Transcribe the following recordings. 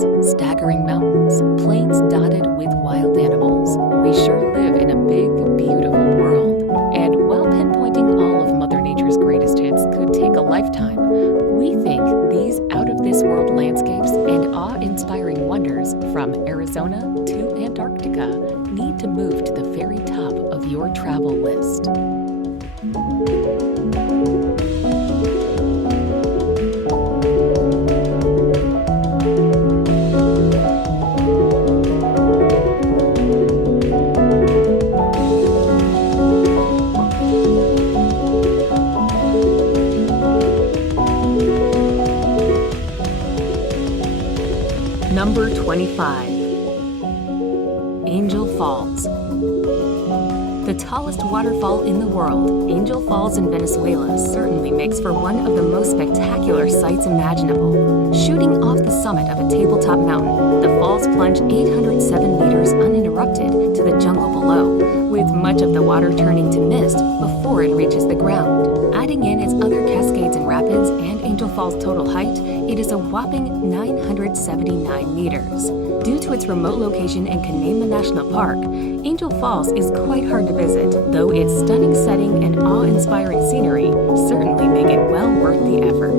hills, staggering mountains, plains dotted with wild animals. We sure live in a big, beautiful world. And while pinpointing all of Mother Nature's greatest hits could take a lifetime, we think these out-of-this-world landscapes and awe-inspiring wonders from Arizona to Antarctica need to move to the very top of your travel list. Number 25. Angel Falls. The tallest waterfall in the world, Angel Falls in Venezuela certainly makes for one of the most spectacular sights imaginable. Shooting off the summit of a tabletop mountain, the falls plunge 807 meters uninterrupted to the jungle below, with much of the water turning to mist before it reaches the ground. Adding in its other cascades and rapids and Angel Falls' total height, it is a whopping 979 meters. Due to its remote location in Canaima National Park, Angel Falls is quite hard to visit, though its stunning setting and awe-inspiring scenery certainly make it well worth the effort.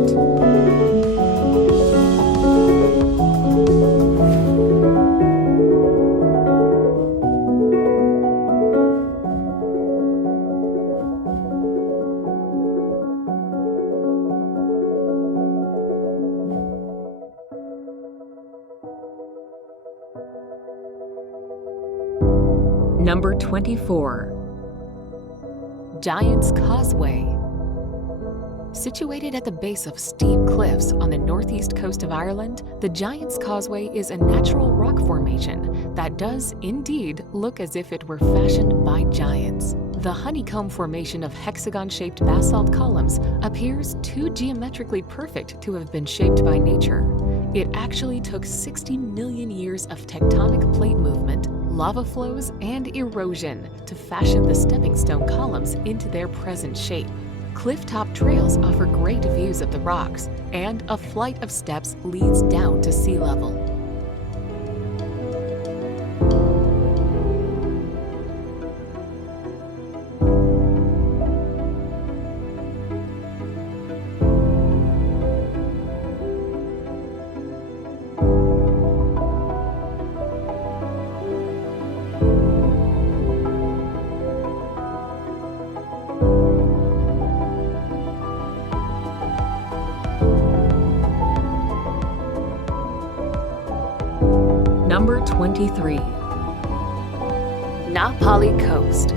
Number 24. Giant's Causeway. Situated at the base of steep cliffs on the northeast coast of Ireland, the Giant's Causeway is a natural rock formation that does indeed look as if it were fashioned by giants. The honeycomb formation of hexagon-shaped basalt columns appears too geometrically perfect to have been shaped by nature. It actually took 60 million years of tectonic plate movement, lava flows, and erosion to fashion the stepping stone columns into their present shape. Cliff-top trails offer great views of the rocks, and a flight of steps leads down to sea level. Number 23. Na Pali Coast.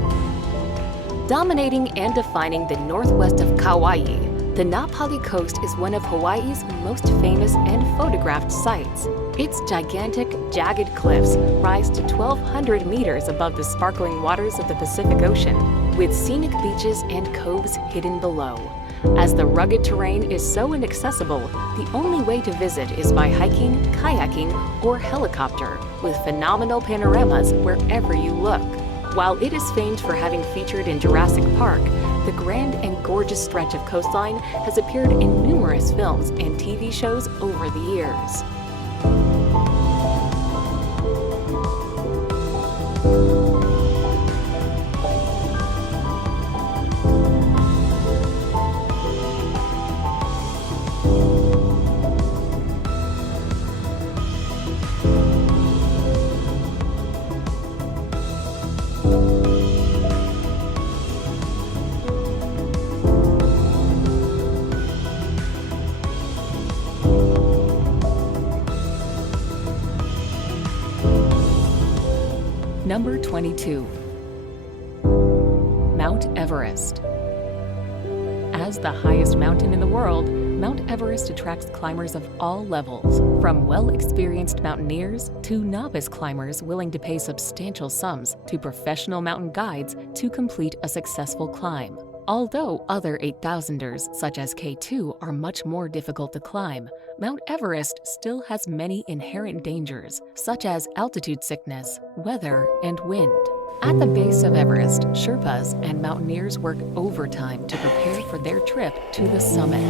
Dominating and defining the northwest of Kauai, the Na Pali Coast is one of Hawaii's most famous and photographed sites. Its gigantic, jagged cliffs rise to 1,200 meters above the sparkling waters of the Pacific Ocean, with scenic beaches and coves hidden below. As the rugged terrain is so inaccessible, the only way to visit is by hiking, kayaking, or helicopter, with phenomenal panoramas wherever you look. While it is famed for having featured in Jurassic Park, the grand and gorgeous stretch of coastline has appeared in numerous films and TV shows over the years. Number 22. Mount Everest. As the highest mountain in the world, Mount Everest attracts climbers of all levels, from well-experienced mountaineers to novice climbers willing to pay substantial sums to professional mountain guides to complete a successful climb. Although other 8,000ers, such as K2, are much more difficult to climb, Mount Everest still has many inherent dangers, such as altitude sickness, weather, and wind. At the base of Everest, Sherpas and mountaineers work overtime to prepare for their trip to the summit.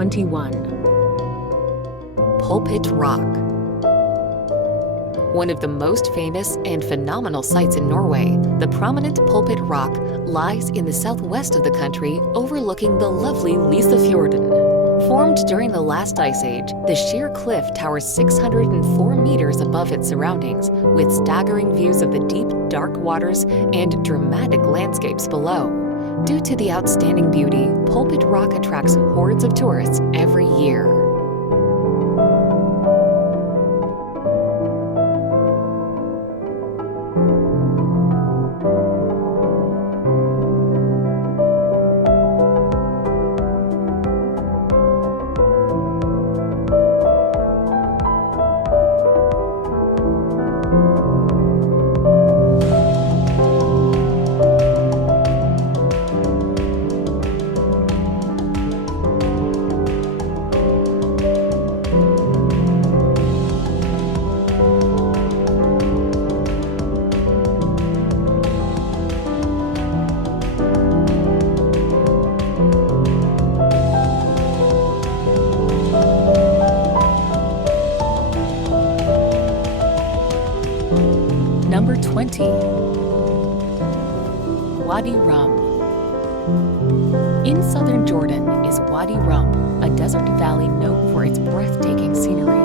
21. Pulpit Rock. One of the most famous and phenomenal sights in Norway, the prominent Pulpit Rock lies in the southwest of the country overlooking the lovely Lysefjorden. Formed during the last ice age, the sheer cliff towers 604 meters above its surroundings, with staggering views of the deep, dark waters and dramatic landscapes below. Due to the outstanding beauty, Pulpit Rock attracts hordes of tourists every year. Number 20. Wadi Rum. In southern Jordan is Wadi Rum, a desert valley known for its breathtaking scenery.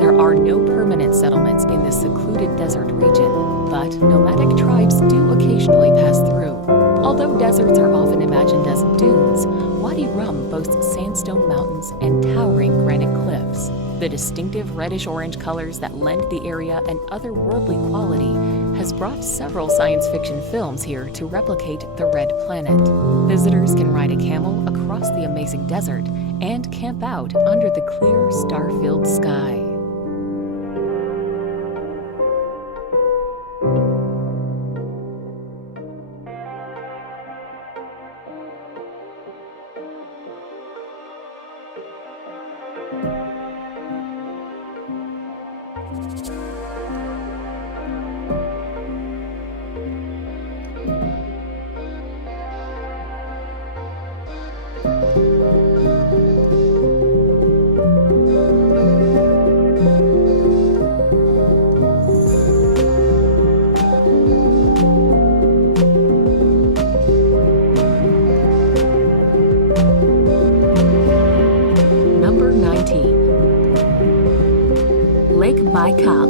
There are no permanent settlements in this secluded desert region, but nomadic tribes do occasionally pass through. Although deserts are often imagined as dunes, Wadi Rum boasts sandstone mountains and towering granite cliffs. The distinctive reddish-orange colors that lend the area an otherworldly quality has brought several science fiction films here to replicate the Red Planet. Visitors can ride a camel across the amazing desert and camp out under the clear, star-filled sky. Number 19. Lake Baikal.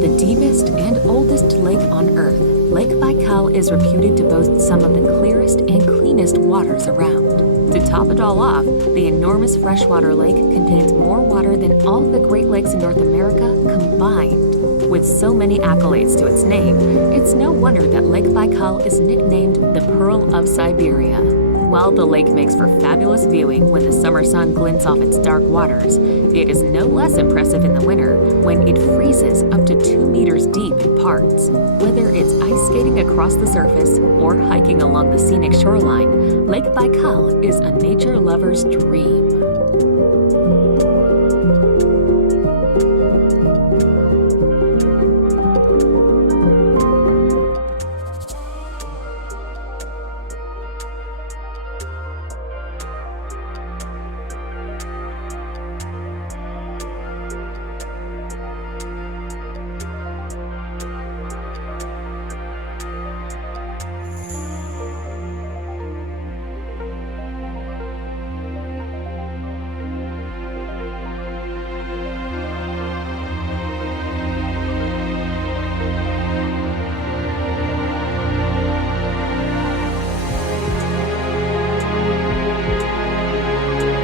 The deepest and oldest lake on Earth, Lake Baikal is reputed to boast some of the clearest and cleanest waters around. To top it all off, the enormous freshwater lake contains more water than all the Great Lakes in North America combined. With so many accolades to its name, it's no wonder that Lake Baikal is nicknamed the Pearl of Siberia. While the lake makes for fabulous viewing when the summer sun glints off its dark waters, it is no less impressive in the winter when it freezes up to 2 meters deep in parts. Whether it's ice skating across the surface or hiking along the scenic shoreline, Lake Baikal is a nature lover's dream.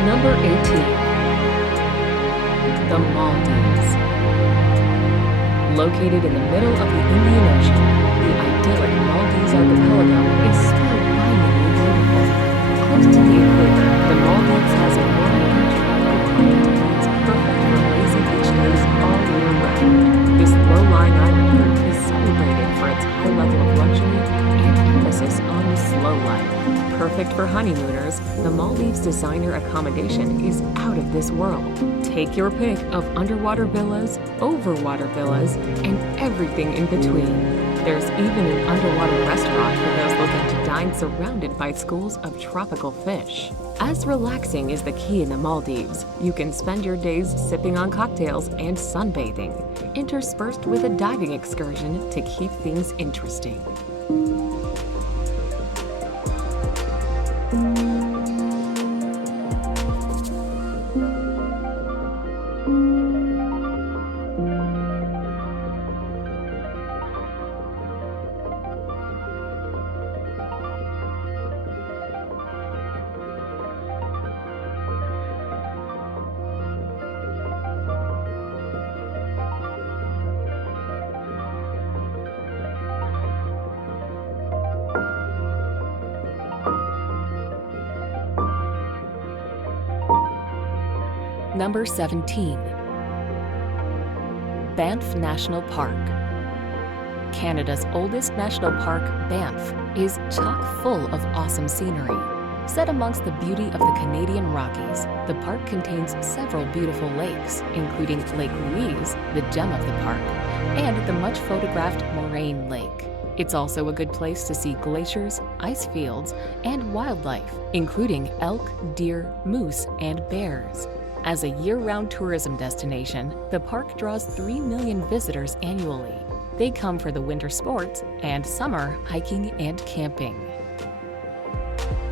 Number 18. The Maldives. Located in the middle of the Indian Ocean, the idyllic Maldives archipelago is spellbindingly beautiful. Close to the equator, the Maldives has a warm and tropical climate that's perfect for lazy beach days all year round. This low-lying island group is celebrated for its high level of luxury and emphasis on the slow life. Perfect for honeymooners, the Maldives designer accommodation is out of this world. Take your pick of underwater villas, overwater villas, and everything in between. There's even an underwater restaurant for those looking to dine surrounded by schools of tropical fish. As relaxing is the key in the Maldives, you can spend your days sipping on cocktails and sunbathing, interspersed with a diving excursion to keep things interesting. Number 17. Banff National Park. Canada's oldest national park, Banff, is chock full of awesome scenery. Set amongst the beauty of the Canadian Rockies, the park contains several beautiful lakes, including Lake Louise, the gem of the park, and the much photographed Moraine Lake. It's also a good place to see glaciers, ice fields, and wildlife, including elk, deer, moose, and bears. As a year-round tourism destination, the park draws 3 million visitors annually. They come for the winter sports and summer hiking and camping.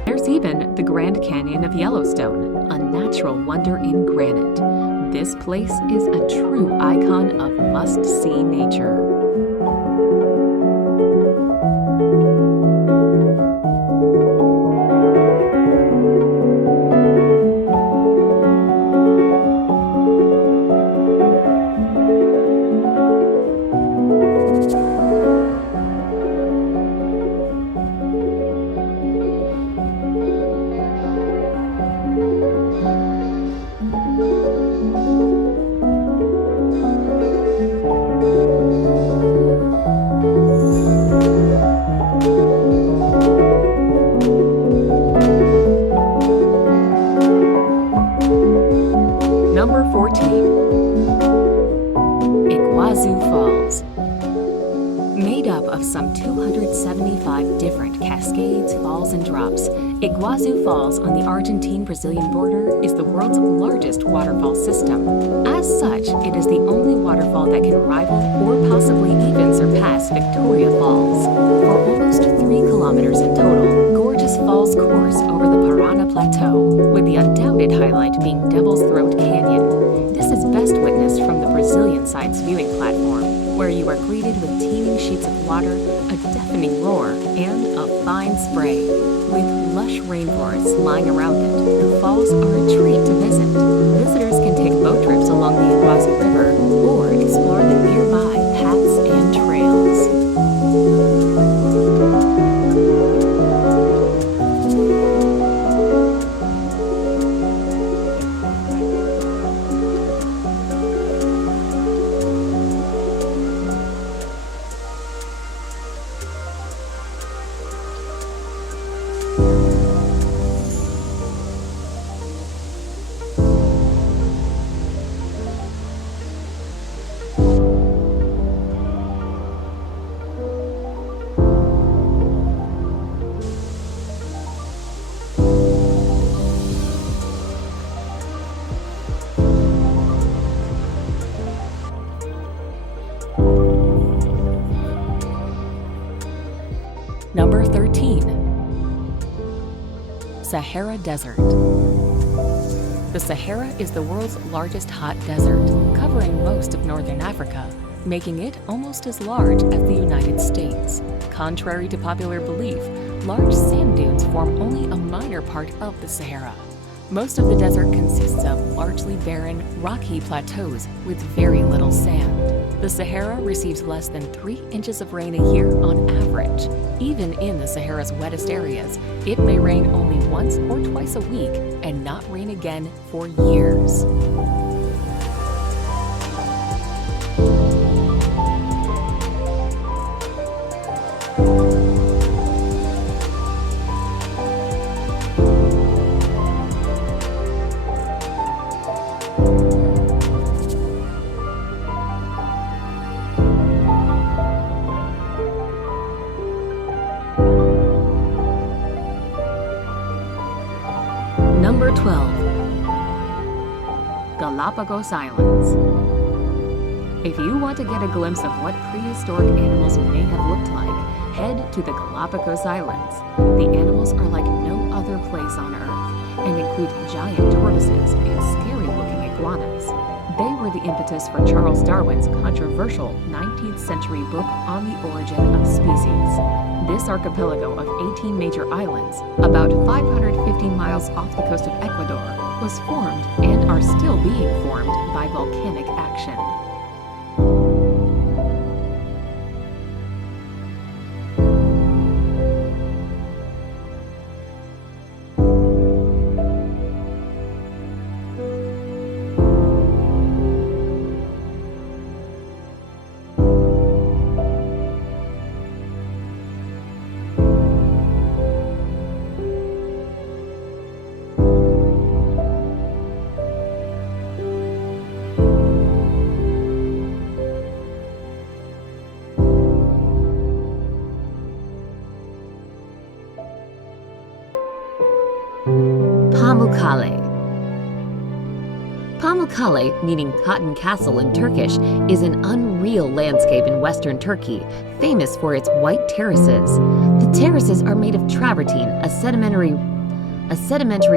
There's even the Grand Canyon of Yellowstone, a natural wonder in granite. This place is a true icon of must-see nature. Number 14. Iguazu Falls. Made up of some 275 different cascades, falls, and drops, Iguazu Falls on the Argentine-Brazilian border is the world's largest waterfall system. As such, it is the only waterfall that can rival or possibly even surpass Victoria Falls. For almost 3 kilometers in total, gorgeous falls course over the Parana Plateau, with the undoubted highlight being Devil's Throat Canyon. This is best witnessed from the Brazilian side's viewing platform, where you are greeted with teeming sheets of water, a deafening roar, and a fine spray. With lush rainforests lying around it, the falls are a treat to visit. Visitors can take boat trips along the Iguazu River or explore the nearby paths and trails. Number 13. Sahara Desert. The Sahara is the world's largest hot desert, covering most of northern Africa, making it almost as large as the United States. Contrary to popular belief, large sand dunes form only a minor part of the Sahara. Most of the desert consists of largely barren, rocky plateaus with very little sand. The Sahara receives less than 3 inches of rain a year on average. Even in the Sahara's wettest areas, it may rain only once or twice a week and not rain again for years. Galapagos Islands. If you want to get a glimpse of what prehistoric animals may have looked like, head to the Galapagos Islands. The animals are like no other place on Earth and include giant tortoises and scary-looking iguanas. They were the impetus for Charles Darwin's controversial 19th century book On the Origin of Species. This archipelago of 18 major islands, about 550 miles off the coast of Ecuador, was formed and are still being formed by volcanic action. Pamukkale. Pamukkale, meaning Cotton Castle in Turkish, is an unreal landscape in western Turkey, famous for its white terraces. The terraces are made of travertine, a sedimentary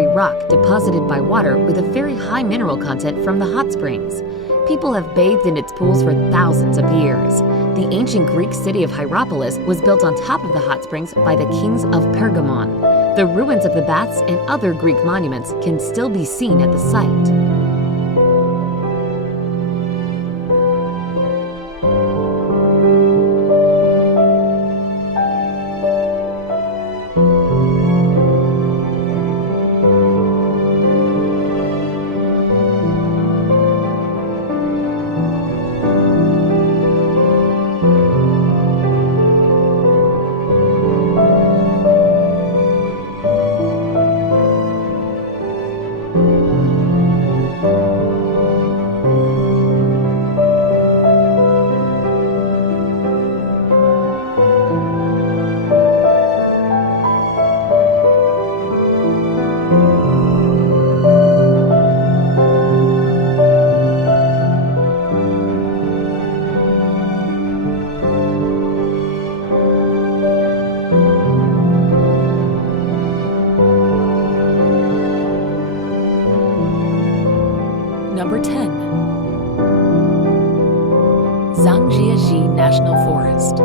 rock deposited by water with a very high mineral content from the hot springs. People have bathed in its pools for thousands of years. The ancient Greek city of Hierapolis was built on top of the hot springs by the kings of Pergamon. The ruins of the baths and other Greek monuments can still be seen at the site. Number 10. Zhangjiajie National Forest.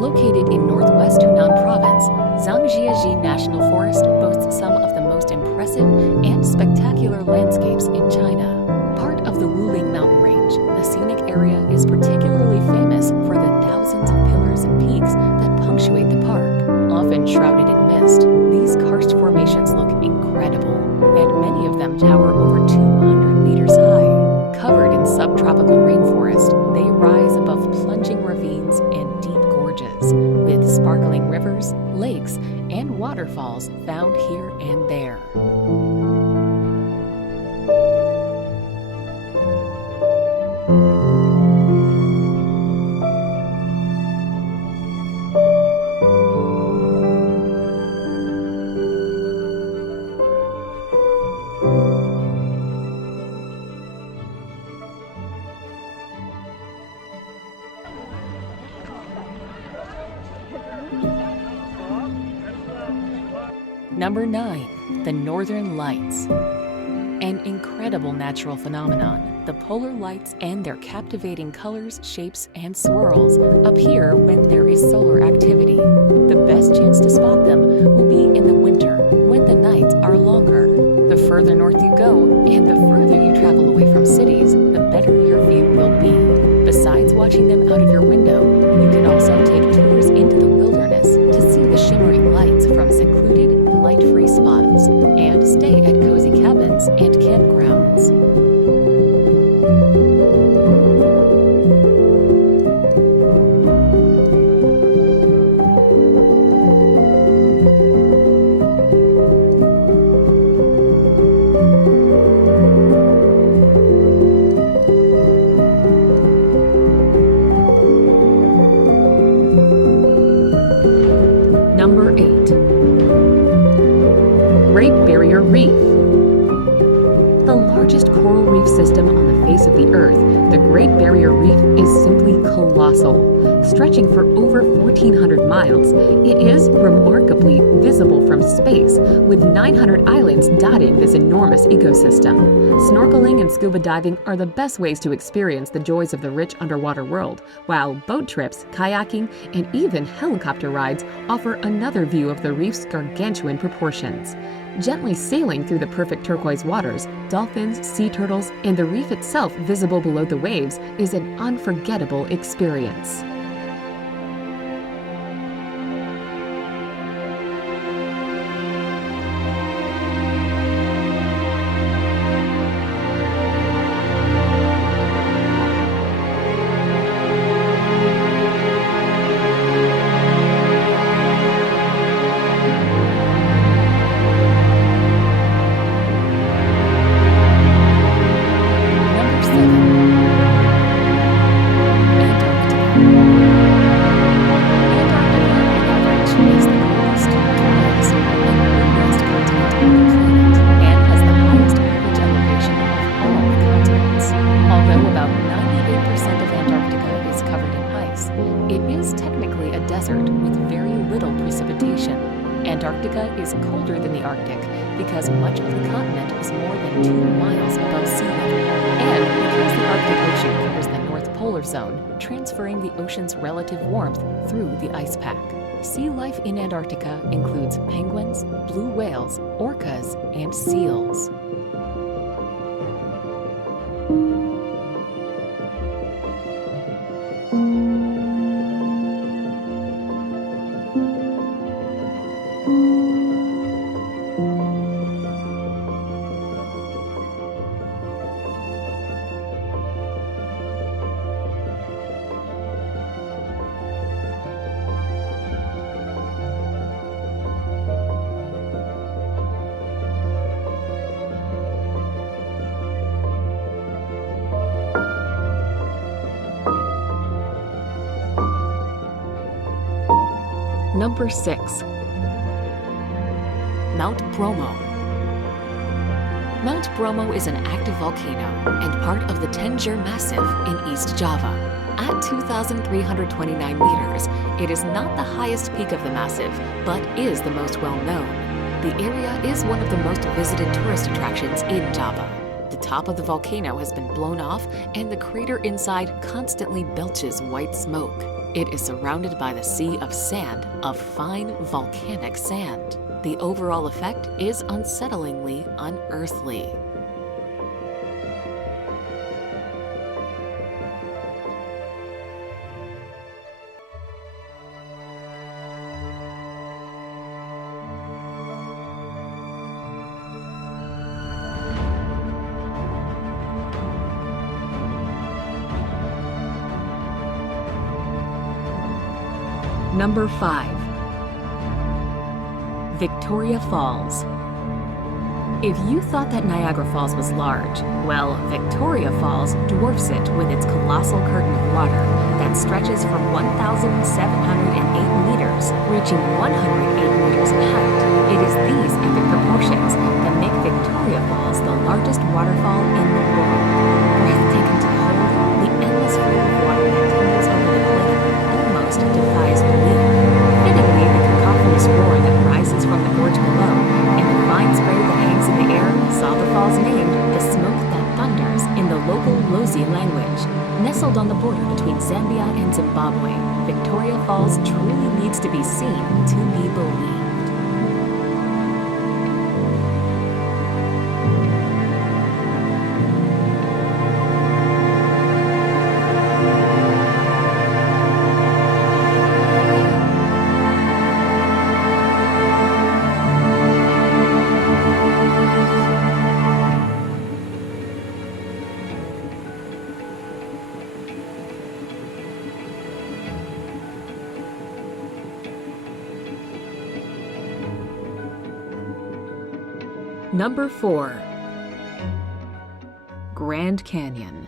Located in northwest Hunan Province, Zhangjiajie National Forest boasts some of the most impressive and spectacular landscapes in China. Part of the Wuling mountain range, the scenic area is particularly famous for the thousands of pillars and peaks that punctuate the park. Often shrouded in mist, these karst formations look incredible, and many of them tower over 200 meters high. Covered in subtropical rainforest, they rise above plunging ravines and deep gorges, with sparkling rivers, lakes, and waterfalls found here and there. Number 9. The Northern Lights. An incredible natural phenomenon, the polar lights and their captivating colors, shapes, and swirls appear when there is solar activity. The best chance to spot them will be in the winter, when the nights are longer. The further north you go, and the further you travel away from cities, the better your view will be. Besides watching them out of your window, you can also take tours into the wilderness to see the shimmering lights from secluded, light-free spots, and stay at cozy cabins and campgrounds. Number 8. Great Barrier Reef. The largest coral reef system on the face of the Earth, the Great Barrier Reef is simply colossal. Stretching for over 1,400 miles, it is remarkably visible from space, with 900 islands dotting this enormous ecosystem. Snorkeling and scuba diving are the best ways to experience the joys of the rich underwater world, while boat trips, kayaking, and even helicopter rides offer another view of the reef's gargantuan proportions. Gently sailing through the perfect turquoise waters, dolphins, sea turtles, and the reef itself visible below the waves is an unforgettable experience. Antarctica is colder than the Arctic because much of the continent is more than 2 miles above sea level, and because the Arctic Ocean covers the North Polar Zone, transferring the ocean's relative warmth through the ice pack. Sea life in Antarctica includes penguins, blue whales, orcas, and seals. Number 6. Mount Bromo. Mount Bromo is an active volcano and part of the Tanger Massif in East Java. At 2,329 meters, it is not the highest peak of the massif, but is the most well-known. The area is one of the most visited tourist attractions in Java. The top of the volcano has been blown off, and the crater inside constantly belches white smoke. It is surrounded by the sea of sand, of fine volcanic sand. The overall effect is unsettlingly unearthly. Number 5. Victoria Falls. If you thought that Niagara Falls was large, well, Victoria Falls dwarfs it with its colossal curtain of water that stretches from 1,708 meters, reaching 108 meters in height. It is these epic proportions that make Victoria Falls the largest waterfall in the world. Breathtaking to hold, the endless flow of water that tumbles over the cliff almost defies belief. Fittingly, the cacophonous roar that rises from the gorge below and the fine spray that hangs in the air saw the falls named the smoke that thunders in the local Lozi language. Nestled on the border between Zambia and Zimbabwe, Victoria Falls truly needs to be seen to be believed. Number 4. Grand Canyon.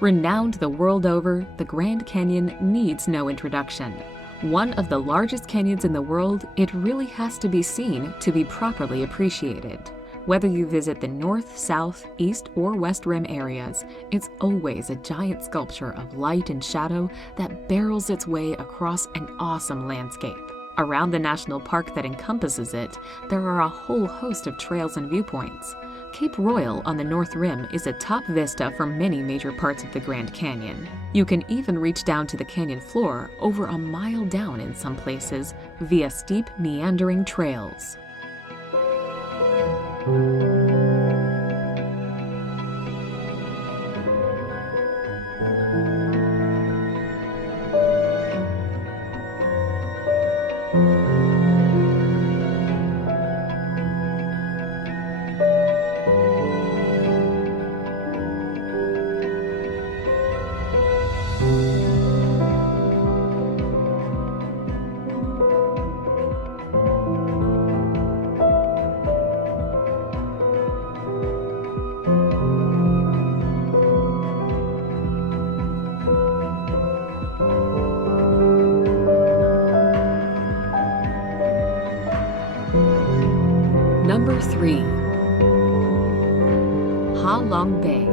Renowned the world over, the Grand Canyon needs no introduction. One of the largest canyons in the world, it really has to be seen to be properly appreciated. Whether you visit the north, south, east, or west rim areas, it's always a giant sculpture of light and shadow that barrels its way across an awesome landscape. Around the national park that encompasses it, there are a whole host of trails and viewpoints. Cape Royal on the North Rim is a top vista for many major parts of the Grand Canyon. You can even reach down to the canyon floor over a mile down in some places via steep, meandering trails. Number 3. Ha Long Bay.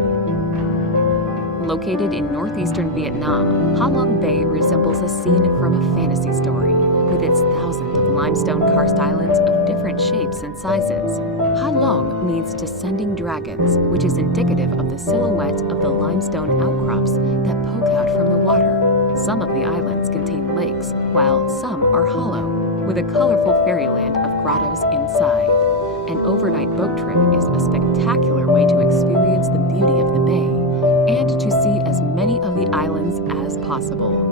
Located in northeastern Vietnam, Ha Long Bay resembles a scene from a fantasy story, with its thousands of limestone karst islands of different shapes and sizes. Ha Long means descending dragons, which is indicative of the silhouette of the limestone outcrops that poke out from the water. Some of the islands contain lakes, while some are hollow, with a colorful fairyland of grottos inside. An overnight boat trip is a spectacular way to experience the beauty of the bay and to see as many of the islands as possible.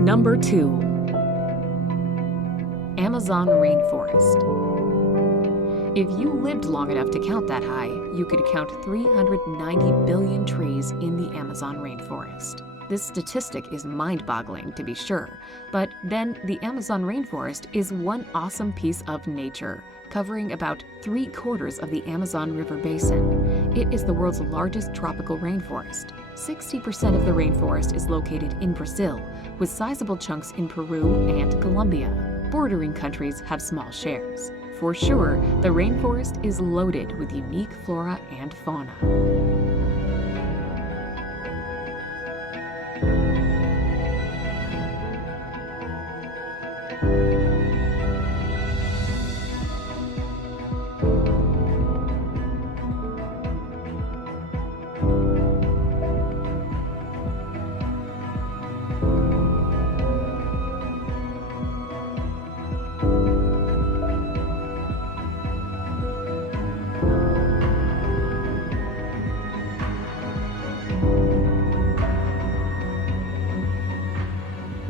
Number 2. Amazon rainforest. If you lived long enough to count that high, you could count 390 billion trees in the Amazon rainforest. This statistic is mind-boggling, to be sure, but then the Amazon rainforest is one awesome piece of nature, covering about 3/4 of the Amazon River basin. It is the world's largest tropical rainforest. 60% of the rainforest is located in Brazil, with sizable chunks in Peru and Colombia. Bordering countries have small shares. For sure, the rainforest is loaded with unique flora and fauna.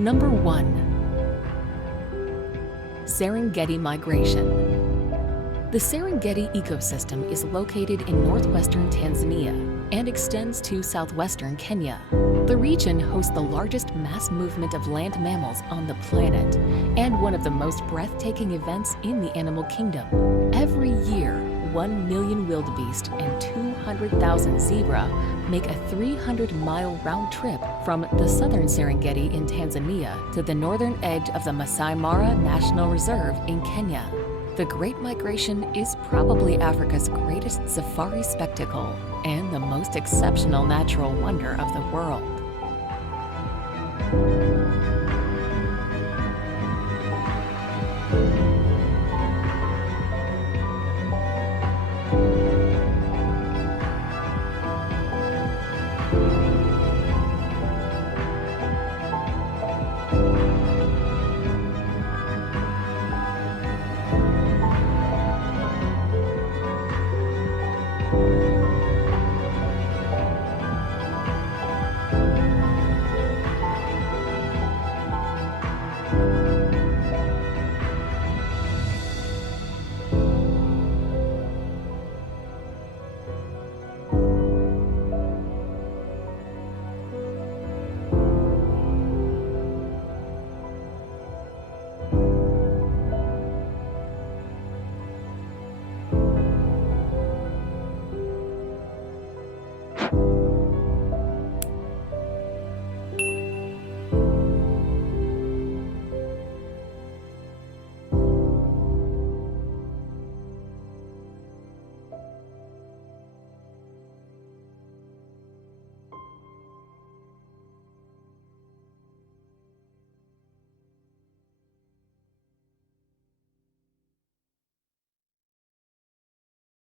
Number 1. Serengeti migration. The Serengeti ecosystem is located in northwestern Tanzania and extends to southwestern Kenya. The region hosts the largest mass movement of land mammals on the planet and one of the most breathtaking events in the animal kingdom. Every year, 1 million wildebeest and 200,000 zebra make a 300-mile round trip from the southern Serengeti in Tanzania to the northern edge of the Masai Mara National Reserve in Kenya. The Great Migration is probably Africa's greatest safari spectacle and the most exceptional natural wonder of the world.